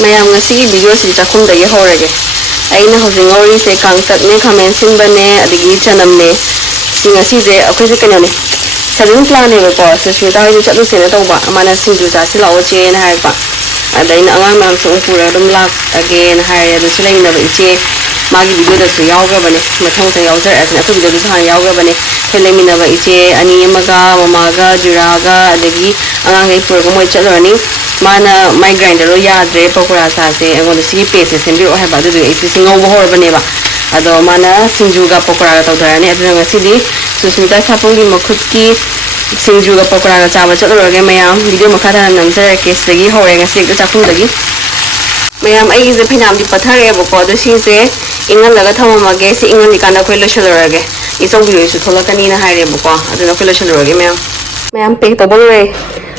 mayam ngasi video si chakhum dagi horage aina hojing ori se chtlabne khamen sinbane adigi chanamne ngasi je akhoi se kanone sajun plan ne ko susmita hoi chatu se ne tawba amana sinju cha si lawo che na hai pa adaina angang mam chung pura dum lak again hai da slai na che magi video da su yawga bane mathang sa yawjar asna akhoi video sa yawga bane kholemi na ba iche ani amaga mamaga juraga adigi angang ei pura ko moi chalorani mana my grinder lo yadre pakora sa se angon si paste sembi o ha ba du e si singo bo hor bane ba ado mana sinju ga pakora ga tawdarani adu ngasi di susmitasapam gi makhut ki sinju ga pakora ga chama chalorage mayam video makhara namjare case dagi hore ngasi ga chakhum dagi mayam ai je phinam di pathare bo ko do sin se ingan laga thamamage se ingan ni kana khoi lo shalorage isong bi su tholakani na haire bo ko adu na khoi lo shalorage mayam pe to bolre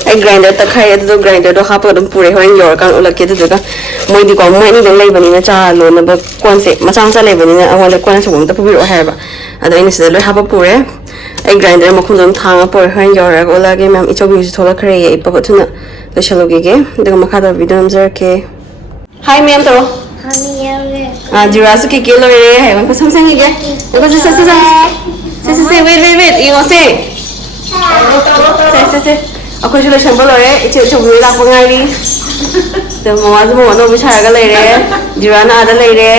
ai grinder ta khai adu grinder do hapa dum pure hoin yor kan ulak ke du ga moi di ko moi ni deng lei bani na cha lo na ba kon se ma chang cha lei bani na awal kon sa bom ta pu ro ha ba adu ini se lo hapa pure ai grinder ma khun dum thang pure hoin yor ga ola ge mam icho bi su thola khare ye ipa ba thuna lo shalo ge de ma kha da video nam zer ke hi ma'am to jurasu ke lo re hai ma sam sang ge ko se wait you say se akhoi shu lo chambal re iche chobui la pangai ri de mama ju mo no bi chara ga lei re jirana ada lei re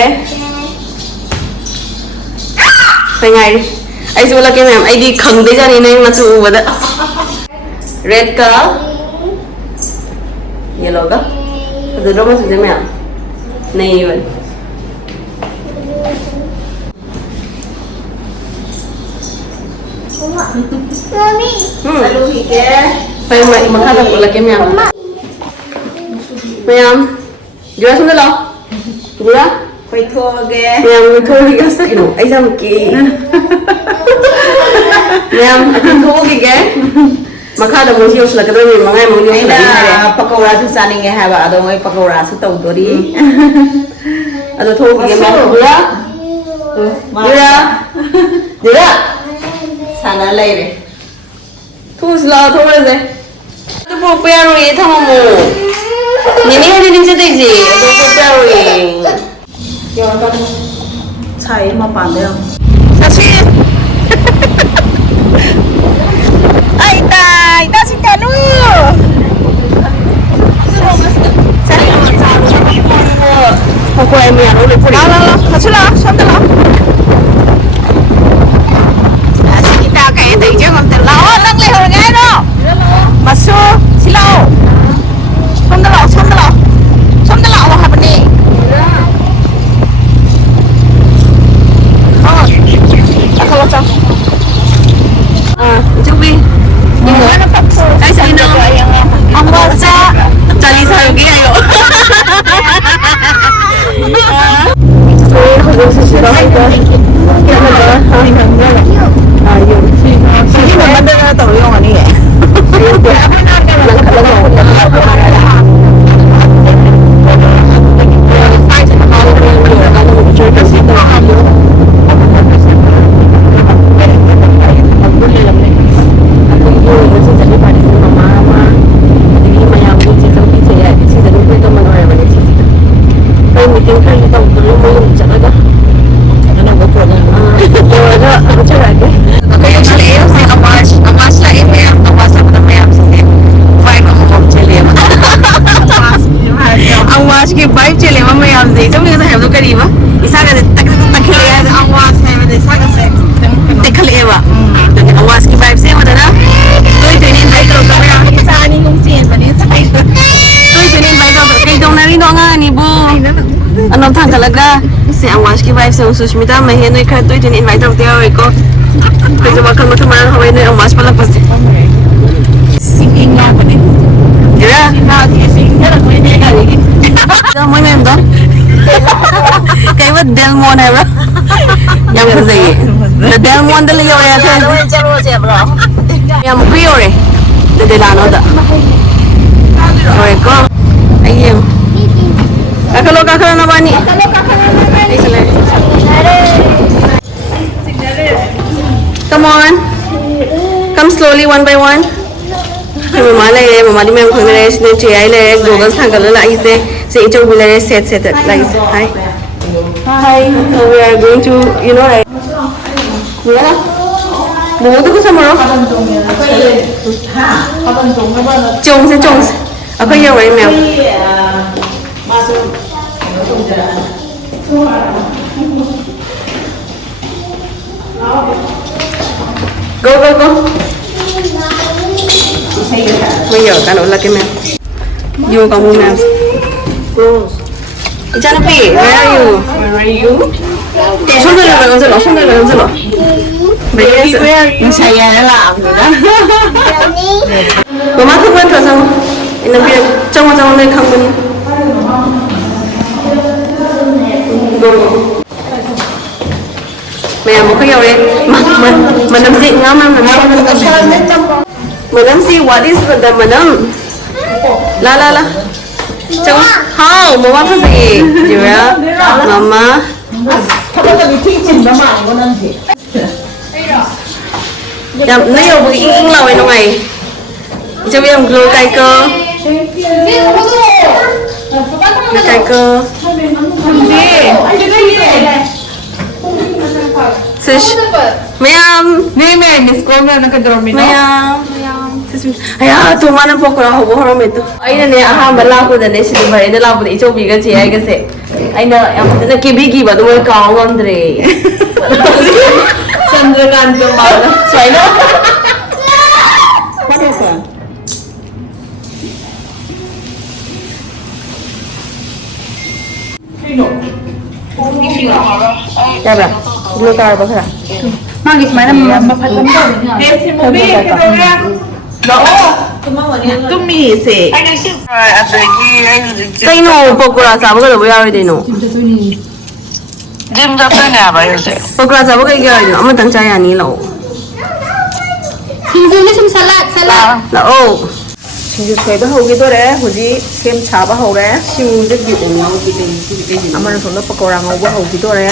pangai ri ai ju la ke ma'am ai di khang de jani nai ma chu bada red ka yellow ka adu ro ma chu de ma'am nahi ban Mommy. Alu hike. Pai mai makhala bola ke ma'am. Ma'am. Jura sunna lo. Jura? Pai thoge. Ma'am thogi ga sakino. Ai jam ki. Ma'am akin thogi ge. Makhala mo siyo sala kadro ni mangai mo ni Aina pakora su saninge ha ba ado moi pakora su tawdori. Ado thogi ge ma'am. Jura? Jura? Jura? Sana lei re. Thus la thora je. Ado po pero ye thamo. Nini hodi nim se dei ji. Ado po pero ye. Yo ta chai ma pan de. Sachi. Ai tai, ta si ta lu. Ko em ya lo le puri. La, chula, sam de la. Kita kayak tadi je ngom ter lao nang le hor ngai no. Masu silau. Som de lao ha bani. Oh. Kalau cak. Cobi. Mana tak so. Ai sai no. Amba sa chali sa gi ayo. Anong thang talaga si awas ki vibe sa susmita may henoy ka to din invite out there ko kasi bakal matamaan haway no awas pala pas Singing nga ba din? dira Singing nga ko ni kali. do mo mem do kay wat delmon hai bro yang khazai the delmon dal yo ya the Chalo se bro. yang ku yo re de delano da oi ko ayem kakalo na bani come on come slowly one by one mama le mama di mem khoi re ne che ai le google sang kal la ai se So it's over there, set it. Like, hi. Hi. So we are going to, you know, like. Wala. Bumoto ko sa moro. Chong sa chong. Ako yung way meow. Go, go, go. Bây giờ cả nỗi là cái mèo. Vô con mua mèo. Leishabi, where are you? Where are you? 손을 건슬러, 손을 건슬러. Nó xài ra nó làm rồi đó. Mama không quên thở xong. Nên bây giờ trong đây không quên. Mẹ một cái dầu đi. Mình làm gì ngon mà mình làm gì? What is the mình la. Trong không, mama cái gì? Gì vậy? Mama. Nó yêu bụi in lòi nó ngày. Cho biết ông lôi cay cơ. Cay cơ. Sis. Mayam. Mẹ miss con nó cái đồ mình. Mayam. Aya, tumana po ko ho ho ro meto. Ai na ne aha bala ko da ne si bare da la bu icho bi ga chi ai ga se. Ai na am na ki bi ki ba do ka ngondre. Sandrakan to ma na. Sai no. Ya ba. Lo ka ba kha. Magis mana mapat kan to. Desi mo bi ke do ya. Đó, tôi mì xỉ. Cái nổ pokora sao cái đồ bây giờ đây nổ. Jim ra tới nhà vậy rồi. Pokora sao cái gì nó mà tăng trái anh lẩu. Xin xin salad. Lẩu. Xin thấy bao hậu cái đó đấy, hồi gì xem chả bao hậu đấy. Xin rất nhiều tiền ngon cái gì. Mà nó còn nó pokora ngon bao hậu cái đó đấy.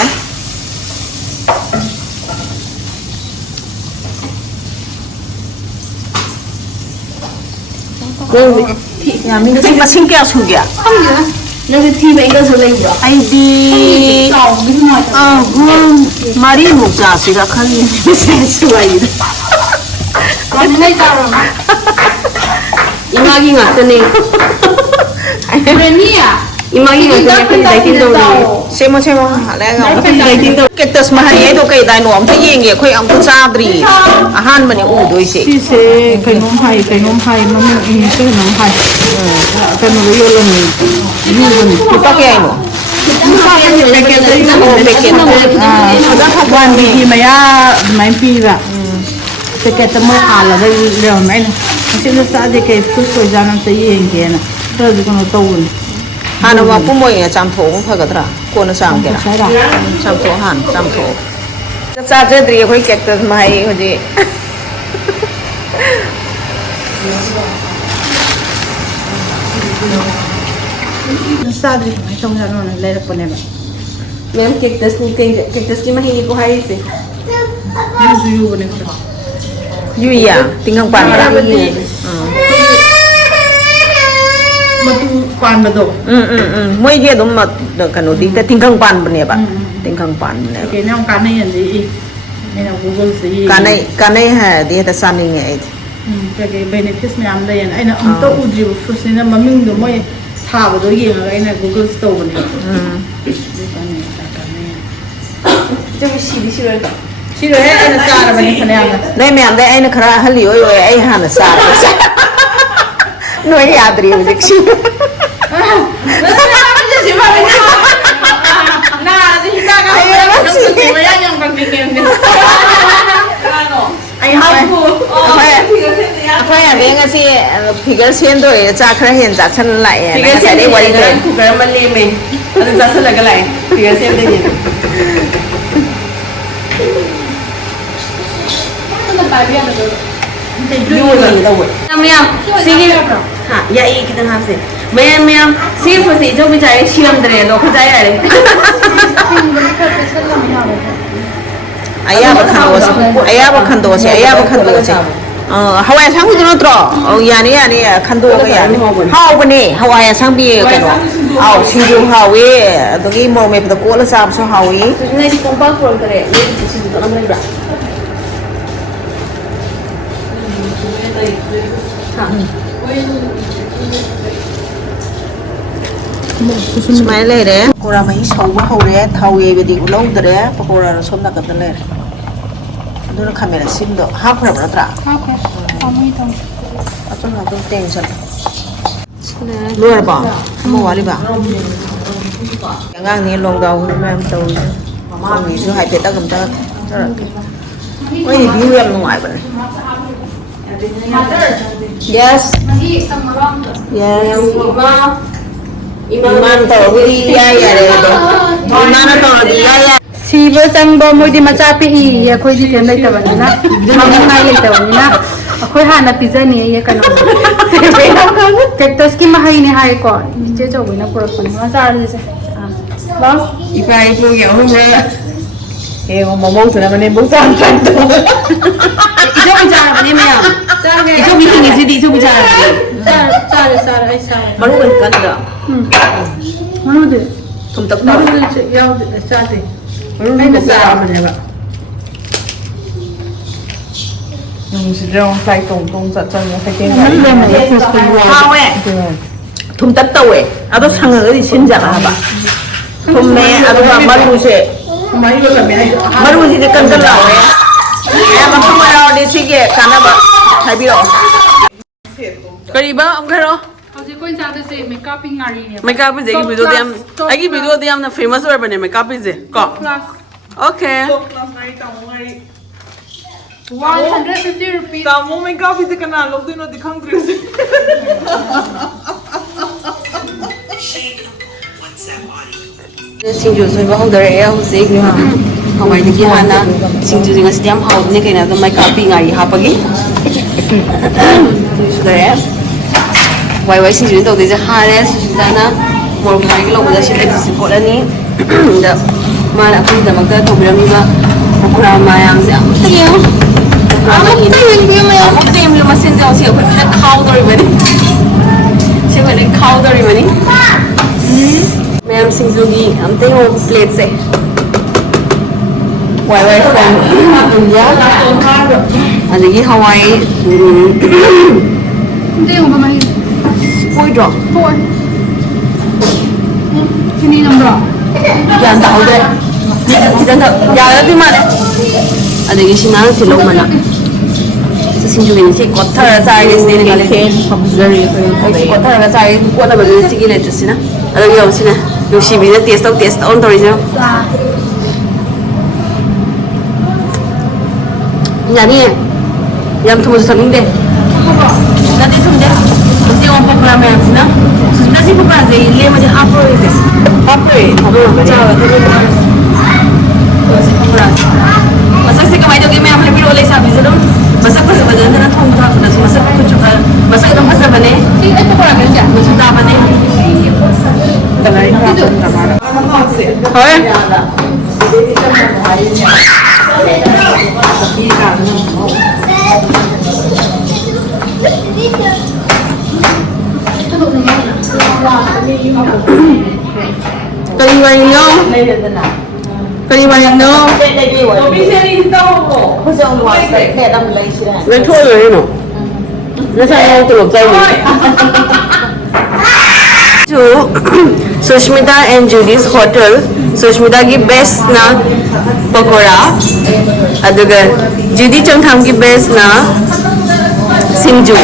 Nhà mình cái xin keo sủi à? Không được. Nó cái thi vậy cơ rồi lên được. Ai đi? Gương Mari một cả thì cả khăn gì sẽ sủi. Còn đây sao rồi? Imagi ngặt tên Remy à? Imagi ngặt tên cái tin đâu rồi? Xem hả lẽ không? Cái tin đâu? Cái tật mà hay ấy đâu cái tài nổ thấy gì nghe khơi ông cũng sao đi. Han mà này ủ đôi sẽ. Chị sẽ cái nôm hay mà mình cái nôm hay. Cái nôm yêu là mình Cái tóc cái nổ. Rất học quan vì máy pi ra. Cái tấm mơ hà là đây đều máy này. Sẽ nó sẽ để cái phút thời gian nó sẽ yên kia này. Rồi thì con nó tàu này. Nó mà cũng mỗi ngày chăm thổ cũng phải cái đó. Cô nó sang cái đó. Chăm thổ hẳn, chăm thổ. Sao chứ thì khơi kẹt tật mà hay cái gì? Sa đi phải trong ra nó lấy được con này. Mem cactus ki mahingi ko hay si. Yuzu này. Yui à, tiếng không bàn ra. Mà tu quan mà đâu. Mỗi cái đó mà được cái nó đi cái tiếng không bàn bên này bạn. Tiếng không bàn bên này. Cái nào cái này là gì? Cái nào Google gì? Cái này hả đi ta san đi nghe. Cái benefits mình làm đây là anh ông tôi uji phút sinh mà mình được mấy thả vào đối diện là anh Google Store này. Cho mình xí rồi. Xí rồi anh là sao là mình phải làm này. Đây mẹ đây anh khá là liều rồi anh hẳn là sao. Nói nhà đi một chút. Anh học Khoai à bên cái gì thì cái xuyên rồi cha khơi hiện cha chân lại Thì cái xem đi quay cái cụ cái mình lên mình. Anh ra sẽ là cái này. Thì cái xem đây nhỉ. gì đâu rồi. Ma'am, sige. Ha, yai kita ngap se. Ma'am, sige po si jo bijay chiam dre lo khajai ai. Ayah bakhan dosi. Hawai sang itu notro. Oh ya ni kan do cái ya. Hau bene, hawai sang bi cái đó. 아우 신중 하위 여기 뭐 매부터 꼬라 잡수 하위 근데 이 공방 프로그램에 내 지수도 안 해봐. 스마일 레래 꼬라 많이 서고 하우래 타위에 비디 올라오더래 꼬라로 손 나갔더래 누나 카메라 심도 하프라 버더라 하프. 아무이도. 좀 땡선 누워봐 한번 와리봐 양강이 롱다우 맘 또 mamisu hai te ta gam ta oi view em ngoài vậy yes yes iman tàu đi ya ya đấy iman tàu đi ya ya Siba changba moidi macha pi I khoi di tem lai tabani na mama ngai lai tabani na khoi hana pizza ni ye kanu cactus ki mahai ni hai ko che cho na pura pani ma sa ri se ba ipai tu ya hum ra e mo mo sa na ne bo sa tan to ijo bicara bani me ya ijo meeting is di ijo bicara sara ai sara maru kan kan da manu de tum tak manu de yau de sa de ai da sa bani ba nhưng chỉ riêng phải tông giật chân phải cái manu de me ya sao ấy thùng tất tàu ấy à tôi sang ở đi xin giả hả thùng mẹ à tôi làm maru sẽ maru thì cần cần lão ấy em mà không vào đi xin cái cana bà thấy biết không cái gì ba ông cái đó How's going to say makeup in ngari makeup is cái video tiêm cái video tiêm là famous rồi bên này makeup is có okay 150 rupees. Kamu makeup itu kena log tu nanti kang terus. Singju soi ba hong dare ya husik ni ha. Hawai ni ki hana singju jinga stiam hau ni kaina to mai kapi ngai ha pagi. Dare. Wai singju to de ja ha re dana mor ngai ki lo ba shi de si ko la ni. Da ma na ku da mak ta to bi mi ba okra mayam se am te yo. Am te yo mi am te yo ma sin ja si ko ta khau dori bani. Se ko le khau dori bani. Mayam singzugi am te ho plate se wai from India adagi Hawaii Hindi yung kamay. koi drop Four. Hindi ng bra. yan tao de yan tao ya la pi ma de adagi sinang silo mana sa singzugi ni si kothar sa ge sine ni le observe ai kothar ga sa ge ko na ba ge sigi le tusina adagi yo sina Leishabi na taste on tori siya. Yani eh. Yang tumo sa saling de. Dati sumde. Kasi yung program yan sina. Susmitasi program sa ile mo di hapro ite. Hapro eh. Hapro ba niya? Ciao. Kasi program. Masak sa kamay daw kami ang pilo Leishabi sa doon. Masak ko sa badan na thong thong na masak ko chuka. Masak itong pasa ba ne? Ito program yan. Masak ba ne? thôi Kali bánh không? Kali bánh không? Lấy thôi rồi nó. Nó sao không được dây to Susmita and Judy's hotel. Susmita ki best na pakora. Aduga Judy Changtham ki best na singju.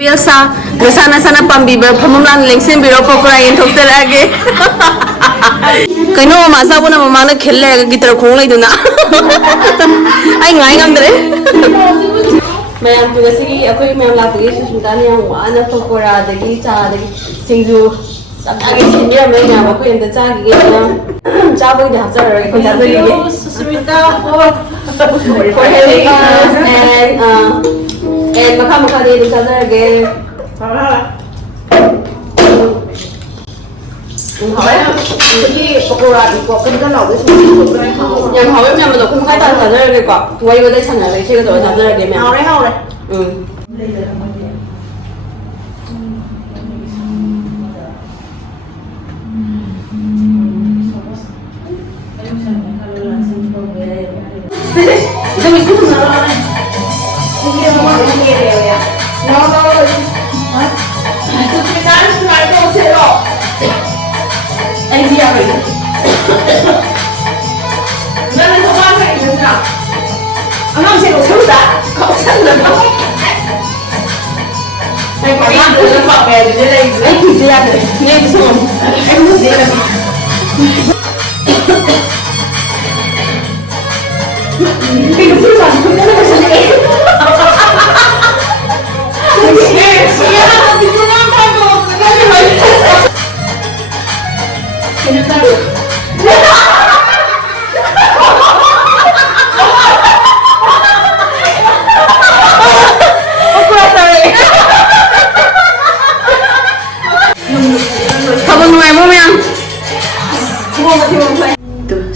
Pilsa nasana sana pambiba phamamlan lengsen biro pakora yin thokter age. Kaino ma sa bona mama na khelle gitar khong lai duna. Ai ngai ngamdre. Mayam juga sih, aku mayam lagi Susmita ni yang wana pakora dagi cha dagi singju. Lagi sini ya mayam aku yang terca gigi na. Cha boleh dah hajar lagi, kau hajar gigi. Susmita For having us and makha dia hajar lagi. Jadi pakora itu kan kan lalu semua Yang hawai mayam tu kau kata hajar lagi kau. Tuai kau dah sana lagi, saya kau hajar lagi mayam. hau deh. 네, 죄송합니다. 이거 술 많이 붓는 거 싫네.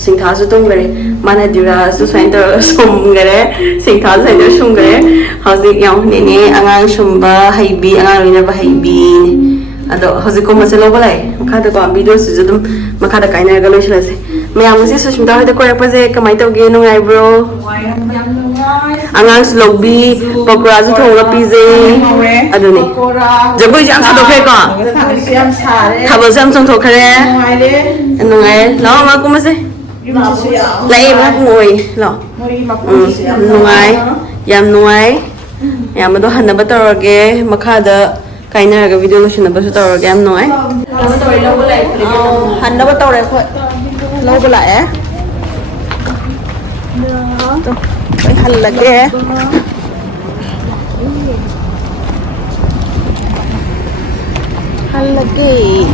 Singthau tung gare mana dura su center sum gare singthau center sum gare hauzik yang nene angang sumba haibi angang rina ba haibi ado hauzik ko maselo balai makha da ko video su judum makha da kaina ga loisla se mayam se susmita hoida ko rapaje kamai toge nungai bro angang slogbi pakra ju thonga pije ado ne jagoi jam sa do khe ko thabo jam chong tho khare nungai law ma ko mase lấy bác ngồi lọ nuai yam nuai yam mà đó hành là bắt đầu cái mà khai đó cái này cái video lúc nào bắt đầu cái em nói hành đó bắt đầu rồi thôi lâu có lại á cái hành là cái hành là cái